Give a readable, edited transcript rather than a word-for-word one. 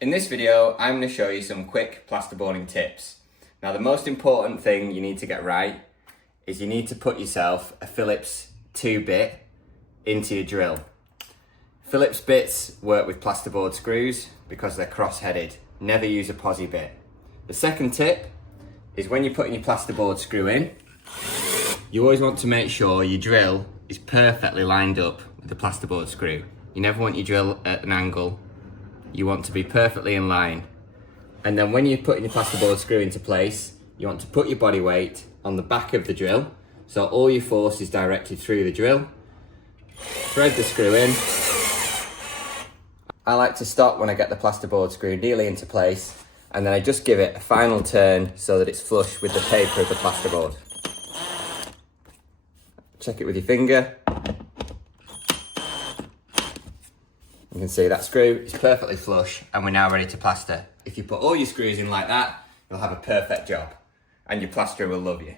In this video, I'm going to show you some quick plasterboarding tips. Now, the most important thing you need to get right is you need to put yourself a Phillips 2-bit into your drill. Phillips bits work with plasterboard screws because they're cross-headed. Never use a posi bit. The second tip is when you're putting your plasterboard screw in, you always want to make sure your drill is perfectly lined up with the plasterboard screw. You never want your drill at an angle. You want to be perfectly in line. And then when you're putting your plasterboard screw into place, you want to put your body weight on the back of the drill, so all your force is directed through the drill. Thread the screw in. I like to stop when I get the plasterboard screw nearly into place, and then I just give it a final turn so that it's flush with the paper of the plasterboard. Check it with your finger. You can see that screw is perfectly flush and we're now ready to plaster. If you put all your screws in like that, you'll have a perfect job and your plasterer will love you.